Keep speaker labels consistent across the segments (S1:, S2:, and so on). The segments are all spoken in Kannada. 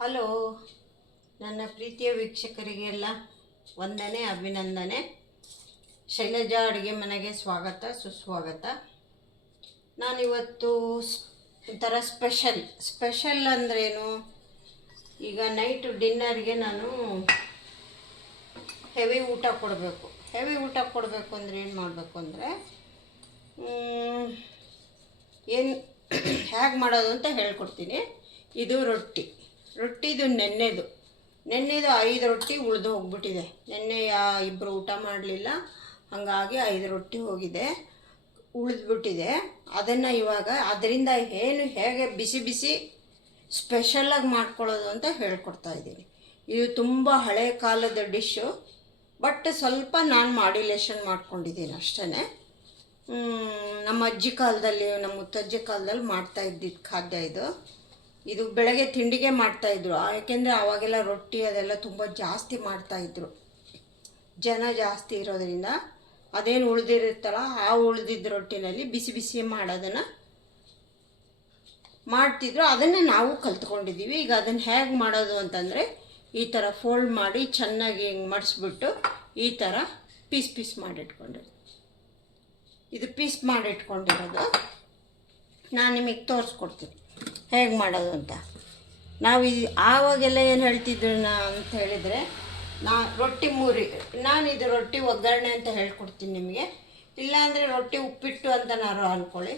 S1: ಹಲೋ ನನ್ನ ಪ್ರೀತಿಯ ವೀಕ್ಷಕರಿಗೆಲ್ಲ ವಂದನೆ ಅಭಿನಂದನೆ ಶೈಲಜಾ ಅಡುಗೆ ಮನೆಗೆ ಸ್ವಾಗತ ಸುಸ್ವಾಗತ ನಾನಿವತ್ತು ಒಂಥರ ಸ್ಪೆಷಲ್ ಸ್ಪೆಷಲ್ ಅಂದ್ರೇನು ಈಗ ನೈಟ್ ಡಿನ್ನರ್ಗೆ ನಾನು ಹೆವಿ ಊಟ ಕೊಡಬೇಕು ಹೆವಿ ಊಟ ಕೊಡಬೇಕು ಅಂದರೆ ಏನು ಮಾಡಬೇಕು ಅಂದರೆ ಏನು ಹೇಗೆ ಮಾಡೋದು ಅಂತ ಹೇಳ್ಕೊಡ್ತೀನಿ ಇದು ರೊಟ್ಟಿ ರೊಟ್ಟಿದು ನೆನ್ನೆದು. ನೆನ್ನೆದು ಐದು ರೊಟ್ಟಿ ಉಳಿದು ಹೋಗ್ಬಿಟ್ಟಿದೆ. ನೆನ್ನೆ ಇಬ್ಬರು ಊಟ ಮಾಡಲಿಲ್ಲ. ಹಾಗಾಗಿ ಐದು ರೊಟ್ಟಿ ಹೋಗಿದೆ. ಉಳಿದ್ಬಿಟ್ಟಿದೆ. ಅದನ್ನು ಇವಾಗ ಅದರಿಂದ ಏನು ಹೇಗೆ ಬಿಸಿ ಬಿಸಿ ಸ್ಪೆಷಲಾಗಿ ಮಾಡ್ಕೊಳ್ಳೋದು ಅಂತ ಹೇಳ್ಕೊಡ್ತಾ ಇದ್ದೀನಿ. ಇದು ತುಂಬ ಹಳೆ ಕಾಲದ ಡಿಶ್ಶು ಬಟ್ ಸ್ವಲ್ಪ ನಾನು ಮಾಡಿಲೇಷನ್ ಮಾಡ್ಕೊಂಡಿದ್ದೀನಿ ಅಷ್ಟೇ ನಮ್ಮ ಅಜ್ಜಿ ಕಾಲದಲ್ಲಿ, ನಮ್ಮ ಮುತ್ತಜ್ಜಿ ಕಾಲದಲ್ಲಿ ಮಾಡ್ತಾ ಇದ್ದಿದ್ದು ಖಾದ್ಯ ಇದು. ಇದು ಬೆಳಗ್ಗೆ ತಿಂಡಿಗೆ ಮಾಡ್ತಾಯಿದ್ರು ಯಾಕೆಂದರೆ ಆವಾಗೆಲ್ಲ ರೊಟ್ಟಿ ಅದೆಲ್ಲ ತುಂಬ ಜಾಸ್ತಿ ಮಾಡ್ತಾಯಿದ್ರು ಜನ ಜಾಸ್ತಿ ಇರೋದ್ರಿಂದ ಅದೇನು ಉಳಿದಿರುತ್ತಲ್ಲ, ಆ ಉಳಿದಿದ್ದ ರೊಟ್ಟಿನಲ್ಲಿ ಬಿಸಿ ಬಿಸಿ ಮಾಡೋದನ್ನು ಮಾಡ್ತಿದ್ರು. ಅದನ್ನು ನಾವು ಕಲ್ತ್ಕೊಂಡಿದ್ದೀವಿ ಈಗ ಅದನ್ನು ಹೇಗೆ ಮಾಡೋದು ಅಂತಂದರೆ ಈ ಥರ ಫೋಲ್ಡ್ ಮಾಡಿ ಚೆನ್ನಾಗಿ ಹಿಂಗೆ ಮಡಿಸ್ಬಿಟ್ಟು ಈ ಥರ ಪೀಸ್ ಪೀಸ್ ಮಾಡಿಟ್ಕೊಂಡಿರೋದು ಇದು ಪೀಸ್ ಮಾಡಿಟ್ಕೊಂಡಿರೋದು. ನಾನು ನಿಮಗೆ ತೋರಿಸ್ಕೊಡ್ತೀನಿ. ಹೇಗೆ ಮಾಡೋದು ಅಂತ. ನಾವು ಈ ಆವಾಗೆಲ್ಲ ಏನು ಹೇಳ್ತಿದ್ರು ನಾ ಅಂತ ಹೇಳಿದರೆ, ನಾ ರೊಟ್ಟಿ ಮೂರಿ, ನಾನು ಇದು ರೊಟ್ಟಿ ಒಗ್ಗರಣೆ ಅಂತ ಹೇಳ್ಕೊಡ್ತೀನಿ ನಿಮಗೆ. ಇಲ್ಲಾಂದರೆ ರೊಟ್ಟಿ ಉಪ್ಪಿಟ್ಟು ಅಂತನಾರು ಅಂದ್ಕೊಳ್ಳಿ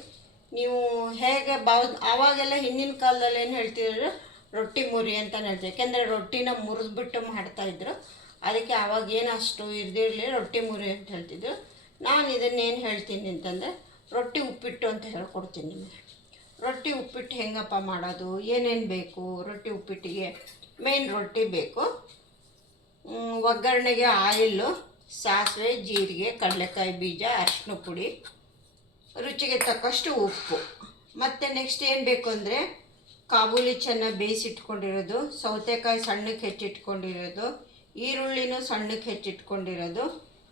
S1: ನೀವು ಹೇಗೆ ಬಾವ್, ಆವಾಗೆಲ್ಲ ಹಿಂದಿನ ಕಾಲದಲ್ಲಿ ಏನು ಹೇಳ್ತಿದ್ರು, ರೊಟ್ಟಿ ಮುರಿ ಅಂತ ಹೇಳ್ತೀವಿ ಯಾಕೆಂದರೆ ರೊಟ್ಟಿನ ಮುರಿದ್ಬಿಟ್ಟು ಮಾಡ್ತಾಯಿದ್ರು ಅದಕ್ಕೆ ಆವಾಗ ಏನು ಅಷ್ಟು ಇರ್ದಿರಲಿ ರೊಟ್ಟಿ ಮುರಿ ಅಂತ ಹೇಳ್ತಿದ್ರು. ನಾನು ಇದನ್ನೇನು ಹೇಳ್ತೀನಿ ಅಂತಂದರೆ, ರೊಟ್ಟಿ ಉಪ್ಪಿಟ್ಟು ಅಂತ ಹೇಳ್ಕೊಡ್ತೀನಿ ನಿಮಗೆ. ರೊಟ್ಟಿ ಉಪ್ಪಿಟ್ಟು ಹೆಂಗಪ್ಪ ಮಾಡೋದು? ಏನೇನು ಬೇಕು? ರೊಟ್ಟಿ ಉಪ್ಪಿಟ್ಟಿಗೆ ಮೇನ್ ರೊಟ್ಟಿ ಬೇಕು. ಒಗ್ಗರಣೆಗೆ ಆಯಿಲ್ಲು, ಸಾಸಿವೆ, ಜೀರಿಗೆ, ಕಡಲೆಕಾಯಿ ಬೀಜ ಅರಿಶಿನ ಪುಡಿ. ರುಚಿಗೆ ತಕ್ಕಷ್ಟು ಉಪ್ಪು. ಮತ್ತು ನೆಕ್ಸ್ಟ್ ಏನು ಬೇಕು ಅಂದರೆ ಕಾಬೂಲಿ ಚೆನ್ನಾಗಿ ಬೇಯಿಸಿಟ್ಕೊಂಡಿರೋದು, ಸೌತೆಕಾಯಿ ಸಣ್ಣಕ್ಕೆ ಹೆಚ್ಚಿಟ್ಕೊಂಡಿರೋದು, ಈರುಳ್ಳಿನೂ ಸಣ್ಣಕ್ಕೆ ಹೆಚ್ಚಿಟ್ಕೊಂಡಿರೋದು,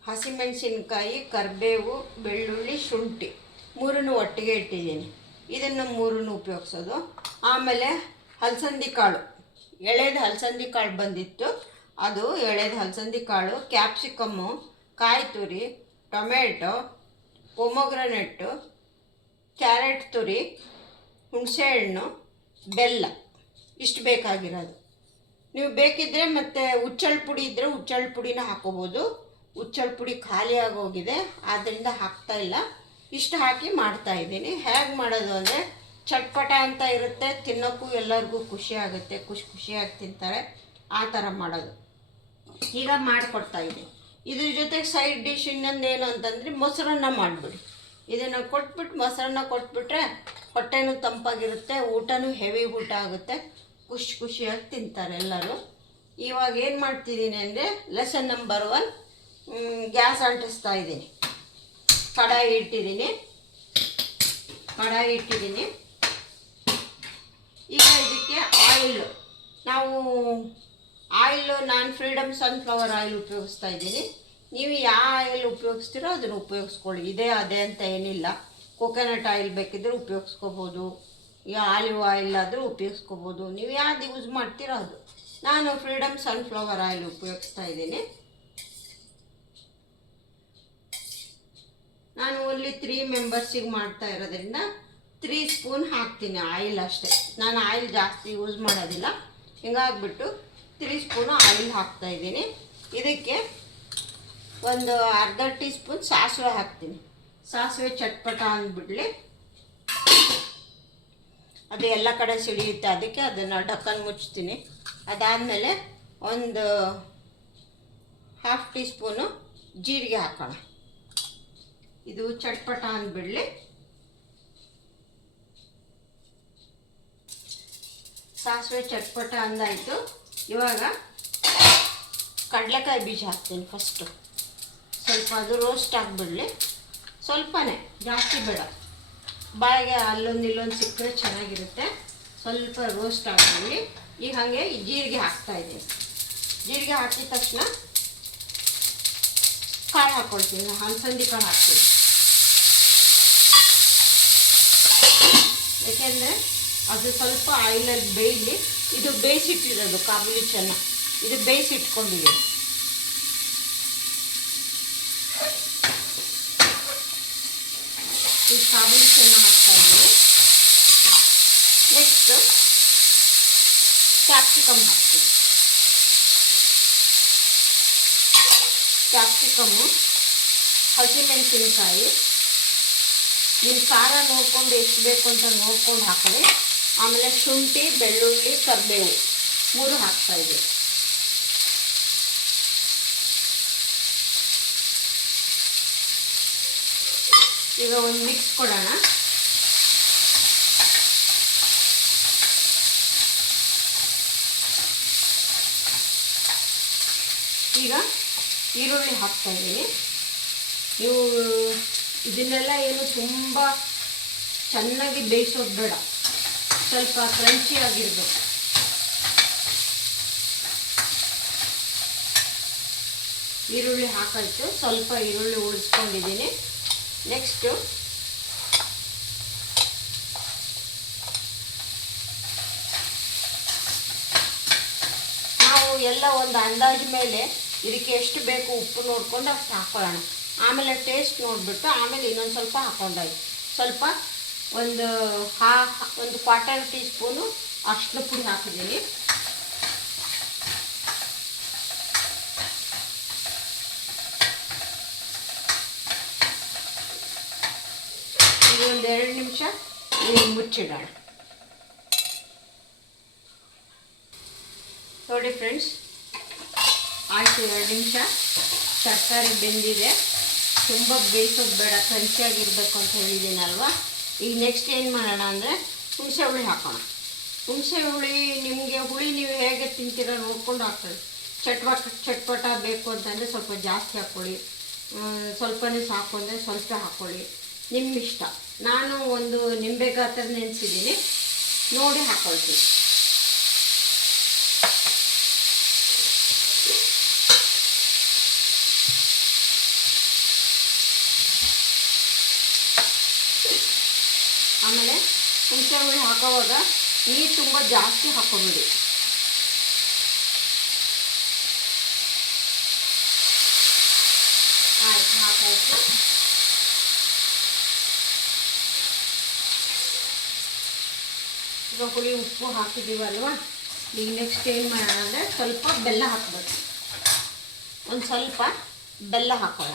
S1: ಹಸಿಮೆಣಸಿನ್ಕಾಯಿ, ಕರಿಬೇವು, ಬೆಳ್ಳುಳ್ಳಿ, ಶುಂಠಿ ಮೂರನ್ನು ಒಟ್ಟಿಗೆ ಇಟ್ಟಿದ್ದೀನಿ. ಇದನ್ನು ಮೂರನ್ನು ಉಪಯೋಗಿಸೋದು. ಆಮೇಲೆ ಹಲಸಂದಿ ಕಾಳು. ಎಳೆದ ಹಲಸಂದಿ ಕಾಳು ಬಂದಿತ್ತು. ಅದು ಎಳೆದ ಹಲಸಂದಿ ಕಾಳು, ಕ್ಯಾಪ್ಸಿಕಮ್ಮು, ಕಾಯಿ ತುರಿ, ಟೊಮೆಟೊ ಪೊಮೊಗ್ರನೆಟ್ಟು ಕ್ಯಾರೆಟ್ ತುರಿ ಹುಣಸೆಹಣ್ಣು ಬೆಲ್ಲ. ಇಷ್ಟು ಬೇಕಾಗಿರೋದು. ನೀವು ಬೇಕಿದ್ದರೆ ಮತ್ತು ಹುಚ್ಚಳ ಪುಡಿ ಇದ್ದರೆ ಹುಚ್ಚಳ ಪುಡಿನ ಹಾಕೋಬೋದು. ಹುಚ್ಚಳ ಪುಡಿ ಖಾಲಿಯಾಗಿ ಹೋಗಿದೆ ಆದ್ದರಿಂದ ಹಾಕ್ತಾ ಇಲ್ಲ. ಇಷ್ಟು ಹಾಕಿ ಮಾಡ್ತಾ ಇದ್ದೀನಿ. ಹೇಗೆ ಮಾಡೋದು ಅಂದರೆ ಚಟ್ಪಟ ಅಂತ ಇರುತ್ತೆ, ತಿನ್ನೋಕ್ಕೂ ಎಲ್ಲರಿಗೂ ಖುಷಿ ಆಗುತ್ತೆ, ಖುಷಿ ಖುಷಿಯಾಗಿ ತಿಂತಾರೆ. ಆ ಥರ ಮಾಡೋದು. ಈಗ ಮಾಡಿಕೊಡ್ತಾ ಇದ್ದೀನಿ. ಇದ್ರ ಜೊತೆಗೆ ಸೈಡ್ ಡಿಶ್ ಇನ್ನೊಂದು ಏನು ಅಂತಂದರೆ ಮೊಸರನ್ನ ಮಾಡಿಬಿಡಿ. ಇದನ್ನು ಕೊಟ್ಬಿಟ್ಟು ಮೊಸರನ್ನ ಕೊಟ್ಬಿಟ್ರೆ ಹೊಟ್ಟೆನೂ ತಂಪಾಗಿರುತ್ತೆ, ಊಟನೂ ಹೆವಿ ಊಟ ಆಗುತ್ತೆ. ಖುಷಿ ಖುಷಿಯಾಗಿ ತಿಂತಾರೆ ಎಲ್ಲರೂ. ಇವಾಗ ಏನು ಮಾಡ್ತಿದ್ದೀನಿ ಅಂದರೆ ಲೆಸನ್ ನಂಬರ್ ಒನ್ ಗ್ಯಾಸ್ ಅಂಟಿಸ್ತಾ ಇದ್ದೀನಿ. ಕಡಾಯಿ ಇಟ್ಟಿದ್ದೀನಿ. ಕಡಾಯಿ ಇಟ್ಟಿದ್ದೀನಿ. ಈಗ ಇದಕ್ಕೆ ಆಯಿಲ್ ನಾವು ಆಯಿಲ್ ನಾನು ಫ್ರೀಡಮ್ ಸನ್ಫ್ಲವರ್ ಆಯಿಲ್ ಉಪಯೋಗಿಸ್ತಾ ಇದ್ದೀನಿ. ನೀವು ಯಾವ ಆಯಿಲ್ ಉಪಯೋಗಿಸ್ತೀರೋ ಅದನ್ನು ಉಪಯೋಗಿಸ್ಕೊಳ್ಳಿ. ಇದೇ, ಅದೇ ಅಂತ ಏನಿಲ್ಲ. ಕೊಕೊನಟ್ ಆಯಿಲ್ ಬೇಕಿದ್ರೆ ಉಪಯೋಗಿಸ್ಕೋಬೋದು. ಈಗ ಆಲಿವ್ ಆಯಿಲ್ ಆದರೂ ಉಪಯೋಗಿಸ್ಕೋಬೋದು. ನೀವು ಯಾವ್ದು ಯೂಸ್ ಮಾಡ್ತೀರೋ ಅದು. ನಾನು ಫ್ರೀಡಮ್ ಸನ್ಫ್ಲವರ್ ಆಯಿಲ್ ಉಪಯೋಗಿಸ್ತಾ ಇದ್ದೀನಿ. ನಾನು ಓನ್ಲಿ ತ್ರೀ ಮೆಂಬರ್ಸಿಗೆ ಮಾಡ್ತಾ ಇರೋದ್ರಿಂದ ತ್ರೀ ಸ್ಪೂನ್ ಹಾಕ್ತೀನಿ ಆಯಿಲ್ ಅಷ್ಟೇ. ನಾನು ಆಯಿಲ್ ಜಾಸ್ತಿ ಯೂಸ್ ಮಾಡೋದಿಲ್ಲ. ಹಿಂಗಾಗ್ಬಿಟ್ಟು ತ್ರೀ ಸ್ಪೂನು ಆಯಿಲ್ ಹಾಕ್ತಾ ಇದ್ದೀನಿ. ಇದಕ್ಕೆ ಒಂದು ಅರ್ಧ ಟೀ ಸ್ಪೂನ್ ಸಾಸಿವೆ ಹಾಕ್ತೀನಿ. ಸಾಸಿವೆ ಚಟ್ಪಟ ಅಂದ್ಬಿಡ್ಲಿ. ಅದು ಎಲ್ಲ ಕಡೆ ಸಿಡಿಯುತ್ತೆ ಅದಕ್ಕೆ ಅದನ್ನು ಡಕ್ಕನ್ ಮುಚ್ತೀನಿ. ಅದಾದಮೇಲೆ ಒಂದು ಹಾಫ್ ಟೀ ಸ್ಪೂನು ಜೀರಿಗೆ ಹಾಕೋಣ. ಇದು ಚಟ್ಪಟ ಅಂದ್ಬಿಡಲಿ. ಸಾಸಿವೆ ಚಟ್ಪಟ ಅಂದಾಯಿತು. ಇವಾಗ ಕಡಲೆಕಾಯಿ ಬೀಜ ಹಾಕ್ತೀನಿ ಫಸ್ಟು ಸ್ವಲ್ಪ ಅದು ರೋಸ್ಟ್ ಆಗಿಬಿಡಲಿ. ಸ್ವಲ್ಪನೇ, ಜಾಸ್ತಿ ಬೇಡ. ಬಾಯಿಗೆ ಅಲ್ಲೊಂದು ಇಲ್ಲೊಂದು ಸಿಕ್ಕರೆ ಚೆನ್ನಾಗಿರುತ್ತೆ. ಸ್ವಲ್ಪ ರೋಸ್ಟ್ ಆಗಿಬಿಡಲಿ. ಈಗ ಹಾಗೆ ಜೀರಿಗೆ ಹಾಕ್ತಾಯಿದ್ದೀನಿ ಜೀರಿಗೆ ಹಾಕಿದ ತಕ್ಷಣ ಕಾಳು ಹಾಕ್ಕೊಳ್ತೀನಿ ಹಲಸಂದಿ ಕಾಳು ಹಾಕ್ತೀನಿ ಯಾಕೆಂದರೆ ಅದು ಸ್ವಲ್ಪ ಆಯಿಲಲ್ಲಿ ಬೇಯಲಿ ಇದು ಬೇಯಿಸಿಟ್ಟಿರೋದು ಕಾಬೂಲಿ ಚೆನ್ನ ಇದು ಬೇಯಿಸಿಟ್ಕೊಂಡಿದೆ ಈ ಕಾಬೂಲಿ ಚೆನ್ನ ಹಾಕ್ತಾ ಇದ್ದೀನಿ ನೆಕ್ಸ್ಟ್ ಕ್ಯಾಪ್ಸಿಕಮ್ ಹಾಕ್ತೀನಿ ಕ್ಯಾಪ್ಸಿಕಮ್ಮು ಹಸಿಮೆಣಸಿನ್ಕಾಯಿ. ನಿಮ್ಮ ಖಾರ ನೋಡ್ಕೊಂಡು ಎಷ್ಟು ಬೇಕು ಅಂತ ನೋಡ್ಕೊಂಡು ಹಾಕೊಳ್ಳಿ ಆಮೇಲೆ ಶುಂಠಿ, ಬೆಳ್ಳುಳ್ಳಿ, ಕರಿಬೇವು ಮೂರು ಹಾಕ್ತಾ ಇದ್ದೀವಿ ಈಗ ಒಂದು ಮಿಕ್ಸ್ ಕೊಡೋಣ. ಈಗ ಈರುಳ್ಳಿ ಹಾಕ್ತಾ ಇದ್ದೀನಿ. ನೀವು ಇದನ್ನೆಲ್ಲ ಏನು ತುಂಬ ಚೆನ್ನಾಗಿ ಬೇಯಿಸೋದು ಬೇಡ. ಸ್ವಲ್ಪ ಕ್ರಂಚಿ ಆಗಿರಬೇಕು. ಈರುಳ್ಳಿ ಹಾಕಾಯಿತು. ಸ್ವಲ್ಪ ಈರುಳ್ಳಿ ಉಳಿಸ್ಕೊಂಡಿದ್ದೀನಿ. ನೆಕ್ಸ್ಟು ನಾವು ಎಲ್ಲ ಒಂದು ಅಂದಾಜು ಮೇಲೆ ಇದಕ್ಕೆ ಎಷ್ಟು ಬೇಕು ಉಪ್ಪು ನೋಡ್ಕೊಂಡು ಅಷ್ಟು ಹಾಕ್ಕೊಳ್ಳೋಣ ಆಮೇಲೆ ಟೇಸ್ಟ್ ನೋಡಿಬಿಟ್ಟು ಆಮೇಲೆ ಇನ್ನೊಂದು ಸ್ವಲ್ಪ ಹಾಕ್ಕೊಂಡಾಯ್ತು ಸ್ವಲ್ಪ ಒಂದು ಹಾ ಒಂದು ಕ್ವಾರ್ಟರ್ ಟೀ ಸ್ಪೂನು ಅರ್ಶಿನ ಪುಡಿ ಹಾಕಿದ್ದೀನಿ. ಒಂದು ಎರಡು ನಿಮಿಷ ಮುಚ್ಚಿಡೋಣ. ನೋಡಿ ಫ್ರೆಂಡ್ಸ್ ಆಯಿತು, ಎರಡು ನಿಮಿಷ. ತರಕಾರಿ ಬೆಂದಿದೆ. ತುಂಬ ಬೇಯಿಸೋದು ಬೇಡ ಕಂಚಿಯಾಗಿರಬೇಕು ಅಂತ ಹೇಳಿದ್ದೀನಲ್ವ? ಈಗ ನೆಕ್ಸ್ಟ್ ಏನು ಮಾಡೋಣ ಅಂದರೆ ಹುಣಸೆ ಹುಳಿ ಹಾಕೋಣ. ಹುಣಸೆ ಹುಳಿ ನಿಮಗೆ ಹುಳಿ ನೀವು ಹೇಗೆ ತಿಂತೀರ ನೋಡ್ಕೊಂಡು ಹಾಕ್ತೀವಿ ಚಟ್ಪಟ ಚಟ್ಪಟ ಬೇಕು ಅಂತಂದರೆ ಸ್ವಲ್ಪ ಜಾಸ್ತಿ ಹಾಕ್ಕೊಳ್ಳಿ. ಸ್ವಲ್ಪನೇ ಸಾಕು ಅಂದರೆ ಸ್ವಲ್ಪ ಹಾಕ್ಕೊಳ್ಳಿ. ನಿಮ್ಮ ಇಷ್ಟ ನಾನು ಒಂದು ನಿಂಬೆ ಗಾತ್ರ ನೆನೆಸಿದ್ದೀನಿ. ನೋಡಿ ಹಾಕ್ಕೊಳ್ತೀನಿ ಆಮೇಲೆ ಹುಳಿ ಹಾಕೋವಾಗ ನೀರು ತುಂಬ ಜಾಸ್ತಿ ಹಾಕೋಬೇಡಿ ಆಯ್ತು, ಹಾಕಾಯ್ತು. ಈಗ ಹುಳಿ, ಉಪ್ಪು ಹಾಕಿದ್ದೀವಲ್ವಾ? ಈಗ ನೆಕ್ಸ್ಟ್ ಏನು ಮಾಡೋಣ ಅಂದರೆ ಸ್ವಲ್ಪ ಬೆಲ್ಲ ಹಾಕ್ಬೇಕು. ಒಂದು ಸ್ವಲ್ಪ ಬೆಲ್ಲ ಹಾಕೋಣ.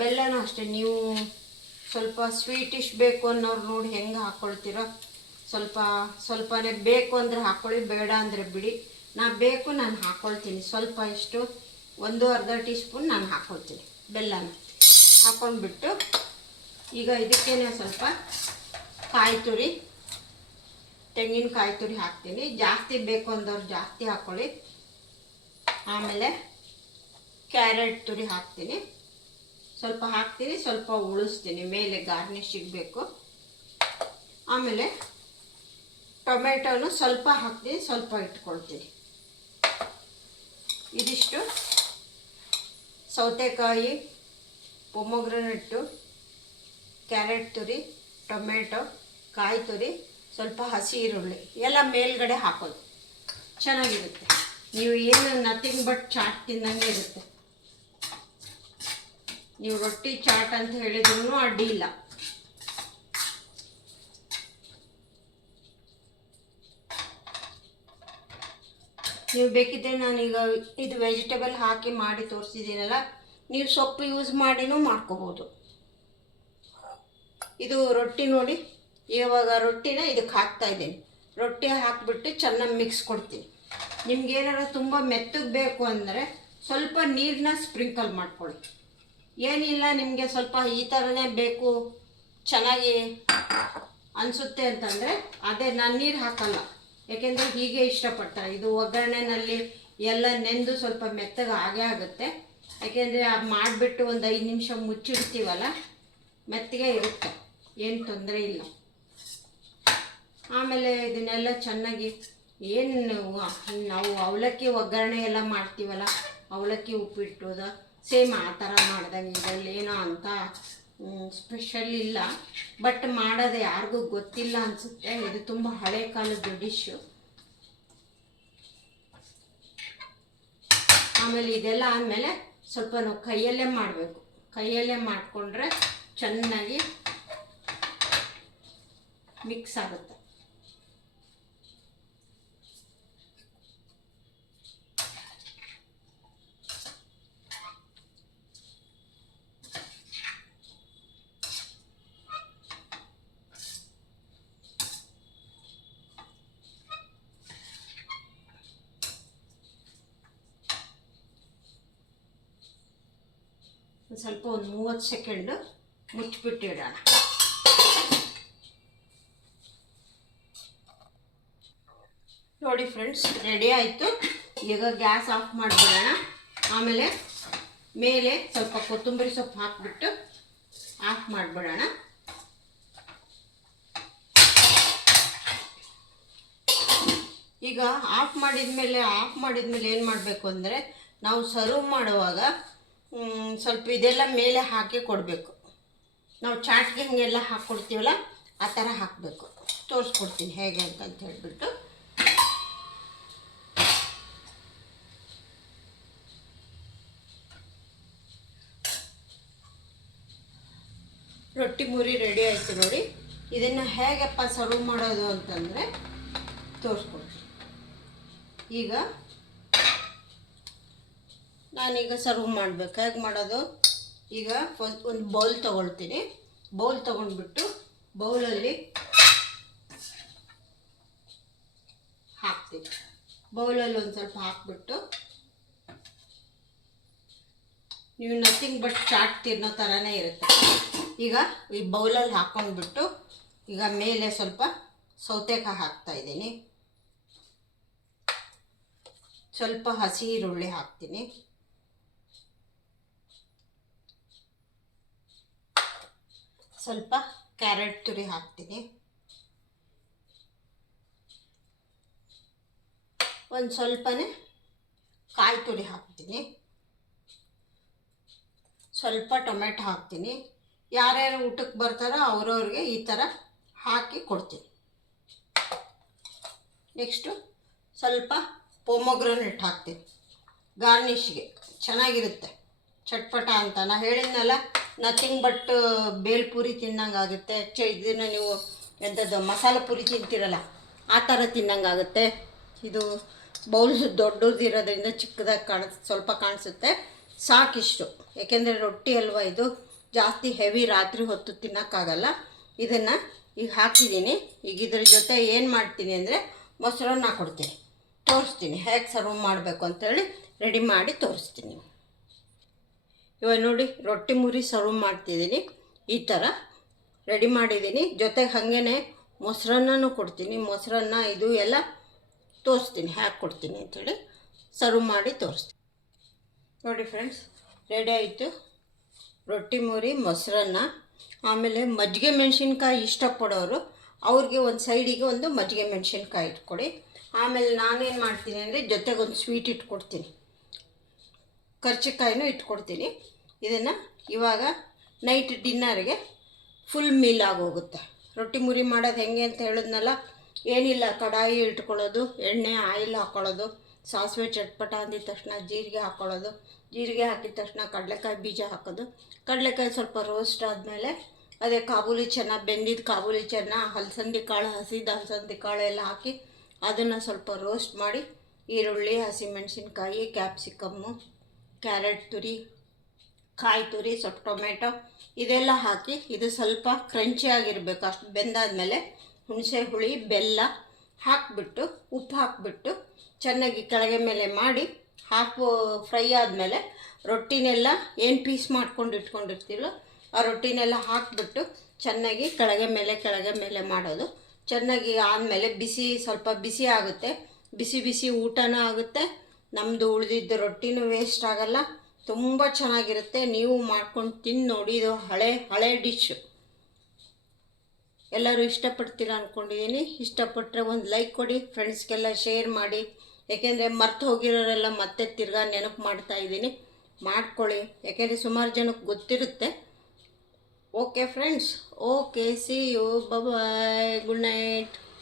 S1: ಬೆಲ್ಲನೂ ಅಷ್ಟೇ, ನೀವು ಸ್ವಲ್ಪ ಸ್ವೀಟಿಶ್ ಬೇಕು ಅನ್ನೋರು ನೋಡಿ ಹೆಂಗೆ ಹಾಕ್ಕೊಳ್ತೀರೋ ಸ್ವಲ್ಪ, ಸ್ವಲ್ಪನೇ ಬೇಕು ಅಂದರೆ ಹಾಕ್ಕೊಳ್ಳಿ ಬೇಡ ಅಂದರೆ ಬಿಡಿ. ನಾ ಬೇಕು ನಾನು ಹಾಕ್ಕೊಳ್ತೀನಿ ಸ್ವಲ್ಪ ಇಷ್ಟು, ಒಂದು ಅರ್ಧ ಟೀ ಸ್ಪೂನ್ ನಾನು ಹಾಕ್ಕೊಳ್ತೀನಿ ಬೆಲ್ಲನ. ಹಾಕ್ಕೊಂಡ್ಬಿಟ್ಟು ಈಗ ಇದಕ್ಕೇನೆ ಸ್ವಲ್ಪ ಕಾಯಿ ತುರಿ, ತೆಂಗಿನಕಾಯಿ ತುರಿ ಹಾಕ್ತೀನಿ. ಜಾಸ್ತಿ ಬೇಕು ಅಂದವ್ರು ಜಾಸ್ತಿ ಹಾಕ್ಕೊಳ್ಳಿ ಆಮೇಲೆ ಕ್ಯಾರೆಟ್ ತುರಿ ಹಾಕ್ತೀನಿ. ಸ್ವಲ್ಪ ಹಾಕ್ತೀನಿ ಸ್ವಲ್ಪ ಉಳಿಸ್ತೀನಿ. ಮೇಲೆ ಗಾರ್ನಿಶ್ ಸಿಗಬೇಕು ಆಮೇಲೆ ಟೊಮೆಟೊನು ಸ್ವಲ್ಪ ಹಾಕ್ತೀನಿ, ಸ್ವಲ್ಪ ಇಟ್ಕೊಳ್ತೀನಿ. ಇದಿಷ್ಟು. ಸೌತೆಕಾಯಿ ಪೊಮೊಗ್ರನೆಟ್ಟು ಕ್ಯಾರೆಟ್ ತುರಿ, ಟೊಮೆಟೊ, ಕಾಯಿ ತುರಿ, ಸ್ವಲ್ಪ ಹಸಿ ಈರುಳ್ಳಿ. ಎಲ್ಲ ಮೇಲ್ಗಡೆ ಹಾಕೋದು. ಚೆನ್ನಾಗಿರುತ್ತೆ. ನೀವು ಏನು ನಥಿಂಗ್ ಬಟ್ ಚಾಟ್ ತಿಂದಂಗೆ ಇರುತ್ತೆ. ನೀವು ರೊಟ್ಟಿ ಚಾಟ್ ಅಂತ ಹೇಳಿದ್ರು ಅಡ್ಡಿ ಇಲ್ಲ. ನೀವು ಬೇಕಿದ್ದರೆ ನಾನೀಗ ಇದು ವೆಜಿಟೇಬಲ್ ಹಾಕಿ ಮಾಡಿ ತೋರಿಸಿದ್ದೀನಲ್ಲ, ನೀವು ಸೊಪ್ಪು ಯೂಸ್ ಮಾಡಿನೂ ಮಾಡ್ಕೋಬೋದು. ಇದು ರೊಟ್ಟಿ ನೋಡಿ, ಇವಾಗ ರೊಟ್ಟಿನ ಇದಕ್ಕೆ ಹಾಕ್ತಾ ಇದ್ದೀನಿ. ರೊಟ್ಟಿ ಹಾಕಿಬಿಟ್ಟು ಚೆನ್ನಾಗಿ ಮಿಕ್ಸ್ ಕೊಡ್ತೀನಿ. ನಿಮ್ಗೆ ಏನಾರು ತುಂಬ ಮೆತ್ತಗೆ ಬೇಕು ಅಂದರೆ ಸ್ವಲ್ಪ ನೀರನ್ನ ಸ್ಪ್ರಿಂಕಲ್ ಮಾಡ್ಕೊಳ್ಳಿ. ಏನಿಲ್ಲ, ನಿಮಗೆ ಸ್ವಲ್ಪ ಈ ಥರನೇ ಬೇಕು, ಚೆನ್ನಾಗಿ ಅನಿಸುತ್ತೆ ಅಂತಂದರೆ ಅದೇ ನಾನು ನೀರು ಹಾಕಲ್ಲ. ಯಾಕೆಂದರೆ ಹೀಗೆ ಇಷ್ಟಪಡ್ತಾರೆ. ಇದು ಒಗ್ಗರಣೆನಲ್ಲಿ ಎಲ್ಲ ನೆಂದು ಸ್ವಲ್ಪ ಮೆತ್ತಗೆ ಆಗೇ ಆಗುತ್ತೆ. ಯಾಕೆಂದರೆ ಅದು ಮಾಡಿಬಿಟ್ಟು ಒಂದು ಐದು ನಿಮಿಷ ಮುಚ್ಚಿಡ್ತೀವಲ್ಲ, ಮೆತ್ತಗೆ ಇರುತ್ತೆ. ಏನು ತೊಂದರೆ ಇಲ್ಲ. ಆಮೇಲೆ ಇದನ್ನೆಲ್ಲ ಚೆನ್ನಾಗಿ ಏನು ನಾವು ಅವಲಕ್ಕಿ ಒಗ್ಗರಣೆ ಎಲ್ಲ ಮಾಡ್ತೀವಲ್ಲ, ಅವಲಕ್ಕಿ ಉಪ್ಪಿಟ್ಟುದ ಸೇಮ್ ಆ ಥರ ಮಾಡ್ದಂಗೆ ಇದರಲ್ಲಿ ಏನೋ ಅಂತ ಸ್ಪೆಷಲ್ ಇಲ್ಲ. ಬಟ್ ಮಾಡೋದು ಯಾರಿಗೂ ಗೊತ್ತಿಲ್ಲ ಅನಿಸುತ್ತೆ. ಇದು ತುಂಬ ಹಳೆ ಕಾಲದ ಡಿಶ್ಶು ಆಮೇಲೆ ಇದೆಲ್ಲ ಆದಮೇಲೆ ಸ್ವಲ್ಪ ನಾವು ಕೈಯಲ್ಲೇ ಮಾಡಬೇಕು. ಕೈಯಲ್ಲೇ ಮಾಡಿಕೊಂಡ್ರೆ ಚೆನ್ನಾಗಿ ಮಿಕ್ಸ್ ಆಗುತ್ತೆ. ಸ್ವಲ್ಪ ಒಂದು ಮೂವತ್ತು ಸೆಕೆಂಡು ಮುಚ್ಚಿಬಿಟ್ಟಿಡೋಣ. ನೋಡಿ ಫ್ರೆಂಡ್ಸ್, ರೆಡಿ ಆಯಿತು. ಈಗ ಗ್ಯಾಸ್ ಆಫ್ ಮಾಡಿಬಿಡೋಣ. ಆಮೇಲೆ ಮೇಲೆ ಸ್ವಲ್ಪ ಕೊತ್ತಂಬರಿ ಸೊಪ್ಪು ಹಾಕಿಬಿಟ್ಟು ಆಫ್ ಮಾಡಿಬಿಡೋಣ. ಈಗ ಆಫ್ ಮಾಡಿದ ಮೇಲೆ ಆಫ್ ಮಾಡಿದ ಮೇಲೆ ಏನು ಮಾಡಬೇಕು ಅಂದರೆ, ನಾವು ಸರ್ವ್ ಮಾಡುವಾಗ ಸ್ವಲ್ಪ ಇದೆಲ್ಲ ಮೇಲೆ ಹಾಕಿ ಕೊಡಬೇಕು. ನಾವು ಚಾಟ್ಗೆ ಹಿಂಗೆಲ್ಲ ಹಾಕ್ಕೊಡ್ತೀವಲ್ಲ ಆ ಥರ ಹಾಕಬೇಕು. ತೋರಿಸ್ಕೊಡ್ತೀನಿ ಹೇಗೆ ಅಂತಂತ ಹೇಳಿಬಿಟ್ಟು. ರೊಟ್ಟಿ ಮುರಿ ರೆಡಿ ಆಯಿತು ನೋಡಿ. ಇದನ್ನು ಹೇಗಪ್ಪ ಸರ್ವ್ ಮಾಡೋದು ಅಂತಂದರೆ ತೋರಿಸ್ಕೊಡ್ತೀನಿ. ಈಗ ನಾನೀಗ ಸರ್ವ್ ಮಾಡಬೇಕು. ಹೇಗೆ ಮಾಡೋದು? ಈಗ ಒಂದು ಬೌಲ್ ತೊಗೊಳ್ತೀನಿ. ಬೌಲ್ ತೊಗೊಂಡ್ಬಿಟ್ಟು ಬೌಲಲ್ಲಿ ಹಾಕ್ತೀನಿ. ಬೌಲಲ್ಲಿ ಒಂದು ಸ್ವಲ್ಪ ಹಾಕ್ಬಿಟ್ಟು ನೀವು ನಥಿಂಗ್ ಬಟ್ ಚಾಟ್ ತಿನ್ನೋ ಥರನೇ ಇರುತ್ತೆ. ಈಗ ಈ ಬೌಲಲ್ಲಿ ಹಾಕ್ಕೊಂಡ್ಬಿಟ್ಟು ಈಗ ಮೇಲೆ ಸ್ವಲ್ಪ ಸೌತೆಕಾಯಿ ಹಾಕ್ತಾ ಇದ್ದೀನಿ. ಸ್ವಲ್ಪ ಹಸಿ ಈರುಳ್ಳಿ ಹಾಕ್ತೀನಿ. ಸ್ವಲ್ಪ ಕ್ಯಾರೆಟ್ ತುರಿ ಹಾಕ್ತೀನಿ. ಒಂದು ಸ್ವಲ್ಪನೇ ಕಾಯಿ ತುರಿ ಹಾಕ್ತೀನಿ. ಸ್ವಲ್ಪ ಟೊಮೆಟೊ ಹಾಕ್ತೀನಿ. ಯಾರ್ಯಾರು ಊಟಕ್ಕೆ ಬರ್ತಾರೋ ಅವ್ರವ್ರಿಗೆ ಈ ಥರ ಹಾಕಿ ಕೊಡ್ತೀನಿ. ನೆಕ್ಸ್ಟು ಸ್ವಲ್ಪ ಪೊಮೊಗ್ರನೆಟ್ ಹಾಕ್ತೀನಿ. ಗಾರ್ನಿಷ್ಗೆ ಚೆನ್ನಾಗಿರುತ್ತೆ. ಚಟ್ಪಟ ಅಂತ. ನಾ ಹೇಳಿದ್ನಲ್ಲ ನಥಿಂಗ್ ಬಟ್ ಬೇಲ್ಪುರಿ ತಿನ್ನಂಗಾಗುತ್ತೆ ಚ ಇದನ್ನು ನೀವು ಎಂಥದ್ದು ಮಸಾಲೆ ಪುರಿ ತಿಂತೀರಲ್ಲ, ಆ ಥರ ತಿನ್ನಂಗಾಗುತ್ತೆ ಇದು ಬೌಲ್ ದೊಡ್ಡದಿರೋದ್ರಿಂದ ಚಿಕ್ಕದಾಗಿ ಕಾಣ, ಸ್ವಲ್ಪ ಕಾಣಿಸುತ್ತೆ. ಸಾಕಿಷ್ಟು. ಏಕೆಂದರೆ ರೊಟ್ಟಿ ಅಲ್ವಾ ಇದು? ಜಾಸ್ತಿ ಹೆವಿ ರಾತ್ರಿ ಹೊತ್ತು ತಿನ್ನೋಕ್ಕಾಗಲ್ಲ. ಇದನ್ನು ಈಗ ಹಾಕಿದ್ದೀನಿ. ಈಗ ಇದ್ರ ಜೊತೆ ಏನು ಮಾಡ್ತೀನಿ ಅಂದರೆ ಮೊಸರನ್ನ ಕೊಡ್ತೀನಿ. ತೋರಿಸ್ತೀನಿ. ಹೇಗೆ ಸರ್ವ್ ಮಾಡಬೇಕು ಅಂತೇಳಿ ರೆಡಿ ಮಾಡಿ ತೋರಿಸ್ತೀನಿ. ಇವಾಗ ನೋಡಿ ರೊಟ್ಟಿ ಮುರಿ ಸರ್ವ್ ಮಾಡ್ತಿದ್ದೀನಿ. ಈ ಥರ ರೆಡಿ ಮಾಡಿದ್ದೀನಿ. ಜೊತೆಗೆ ಹಾಗೇ ಮೊಸರನ್ನೂ ಕೊಡ್ತೀನಿ. ಮೊಸರನ್ನ, ಇದು ಎಲ್ಲ ತೋರಿಸ್ತೀನಿ. ಹ್ಯಾಕೆ ಕೊಡ್ತೀನಿ ಅಂಥೇಳಿ ಸರ್ವ್ ಮಾಡಿ ತೋರಿಸ್ತೀನಿ. ನೋಡಿ ಫ್ರೆಂಡ್ಸ್ ರೆಡಿ ಆಯಿತು. ರೊಟ್ಟಿ ಮುರಿ, ಮೊಸರನ್ನ, ಆಮೇಲೆ ಮಜ್ಜಿಗೆ ಮೆಣಸಿನ್ಕಾಯಿ ಇಷ್ಟಪಡೋರು ಅವ್ರಿಗೆ ಒಂದು ಸೈಡಿಗೆ ಒಂದು ಮಜ್ಜಿಗೆ ಮೆಣಸಿನ್ಕಾಯಿ ಇಟ್ಕೊಡಿ. ಆಮೇಲೆ ನಾನೇನು ಮಾಡ್ತೀನಿ ಅಂದರೆ ಜೊತೆಗೆ ಒಂದು ಸ್ವೀಟ್ ಇಟ್ಕೊಡ್ತೀನಿ. ಕರ್ಚಿಕಾಯಿನೂ ಇಟ್ಕೊಡ್ತೀನಿ. ಇದನ್ನು ಇವಾಗ ನೈಟ್ ಡಿನ್ನರ್ಗೆ ಫುಲ್ ಮೀಲ್ ಆಗೋಗುತ್ತೆ. ರೊಟ್ಟಿ ಮುರಿ ಮಾಡೋದು ಹೆಂಗೆ ಅಂತ ಹೇಳಿದ್ನಲ್ಲ, ಏನಿಲ್ಲ, ಕಡಾಯಿ ಇಟ್ಕೊಳ್ಳೋದು, ಎಣ್ಣೆ ಆಯಿಲ್ ಹಾಕ್ಕೊಳ್ಳೋದು ಸಾಸಿವೆ ಚಟ್ಪಟ ಅಂದಿದ ತಕ್ಷಣ ಜೀರಿಗೆ ಹಾಕ್ಕೊಳ್ಳೋದು ಜೀರಿಗೆ ಹಾಕಿದ ತಕ್ಷಣ ಕಡಲೆಕಾಯಿ ಬೀಜ ಹಾಕೋದು. ಕಡಲೆಕಾಯಿ ಸ್ವಲ್ಪ ರೋಸ್ಟ್ ಆದಮೇಲೆ ಅದೇ ಕಾಬೂಲಿ ಚೆನ್ನ ಬೆಂದಿದ್ದ ಕಾಬೂಲಿ ಚೆನ್ನ, ಹಲಸಂದಿ ಕಾಳು, ಹಸಿದ ಹಲಸಂದಿ ಕಾಳು ಎಲ್ಲ ಹಾಕಿ ಅದನ್ನು ಸ್ವಲ್ಪ ರೋಸ್ಟ್ ಮಾಡಿ ಈರುಳ್ಳಿ, ಹಸಿಮೆಣಸಿನ್ಕಾಯಿ, ಕ್ಯಾಪ್ಸಿಕಮ್ಮು ಕ್ಯಾರೆಟ್ ತುರಿ, ಕಾಯಿ ತುರಿ ಸ್ವಲ್ಪ ಟೊಮೆಟೊ ಇದೆಲ್ಲ ಹಾಕಿ ಇದು ಸ್ವಲ್ಪ ಕ್ರಂಚಿ ಆಗಿರಬೇಕು. ಅಷ್ಟು ಬೆಂದಾದಮೇಲೆ ಹುಣಸೆ ಹುಳಿ, ಬೆಲ್ಲ ಹಾಕಿಬಿಟ್ಟು, ಉಪ್ಪು ಹಾಕಿಬಿಟ್ಟು ಚೆನ್ನಾಗಿ ಕೆಳಗೆ ಮೇಲೆ ಮಾಡಿ ಹಾಫ್ ಫ್ರೈ ಆದಮೇಲೆ ರೊಟ್ಟಿನೆಲ್ಲ ಏನು ಪೀಸ್ ಮಾಡ್ಕೊಂಡು ಇಟ್ಕೊಂಡಿರ್ತೀವೋ ಆ ರೊಟ್ಟಿನೆಲ್ಲ ಹಾಕಿಬಿಟ್ಟು ಚೆನ್ನಾಗಿ ಕೆಳಗೆ ಮೇಲೆ ಕೆಳಗೆ ಮೇಲೆ ಮಾಡೋದು. ಚೆನ್ನಾಗಿ ಆದಮೇಲೆ ಬಿಸಿ ಸ್ವಲ್ಪ ಬಿಸಿ ಆಗುತ್ತೆ. ಬಿಸಿ ಬಿಸಿ ಊಟನೂ ಆಗುತ್ತೆ. ನಮ್ಮದು ಉಳಿದಿದ್ದ ರೊಟ್ಟಿನೂ ವೇಸ್ಟ್ ಆಗಲ್ಲ. ತುಂಬ ಚೆನ್ನಾಗಿರುತ್ತೆ. ನೀವು ಮಾಡ್ಕೊಂಡು ತಿಂದು ನೋಡಿ, ಇದು ಹಳೆ ಹಳೆ ಡಿಶ್ ಎಲ್ಲರೂ ಇಷ್ಟಪಡ್ತೀರಾ ಅಂದ್ಕೊಂಡಿದ್ದೀನಿ ಇಷ್ಟಪಟ್ಟರೆ ಒಂದು ಲೈಕ್ ಕೊಡಿ ಫ್ರೆಂಡ್ಸ್ಗೆಲ್ಲ ಶೇರ್ ಮಾಡಿ. ಯಾಕೆಂದರೆ ಮರ್ತು ಹೋಗಿರೋರೆಲ್ಲ ಮತ್ತೆ ತಿರ್ಗಾ ನೆನಪು ಮಾಡ್ತಾ ಇದ್ದೀನಿ. ಮಾಡ್ಕೊಳ್ಳಿ. ಯಾಕೆಂದರೆ ಸುಮಾರು ಜನಕ್ಕೆ ಗೊತ್ತಿರುತ್ತೆ. Okay friends okay see you bye good night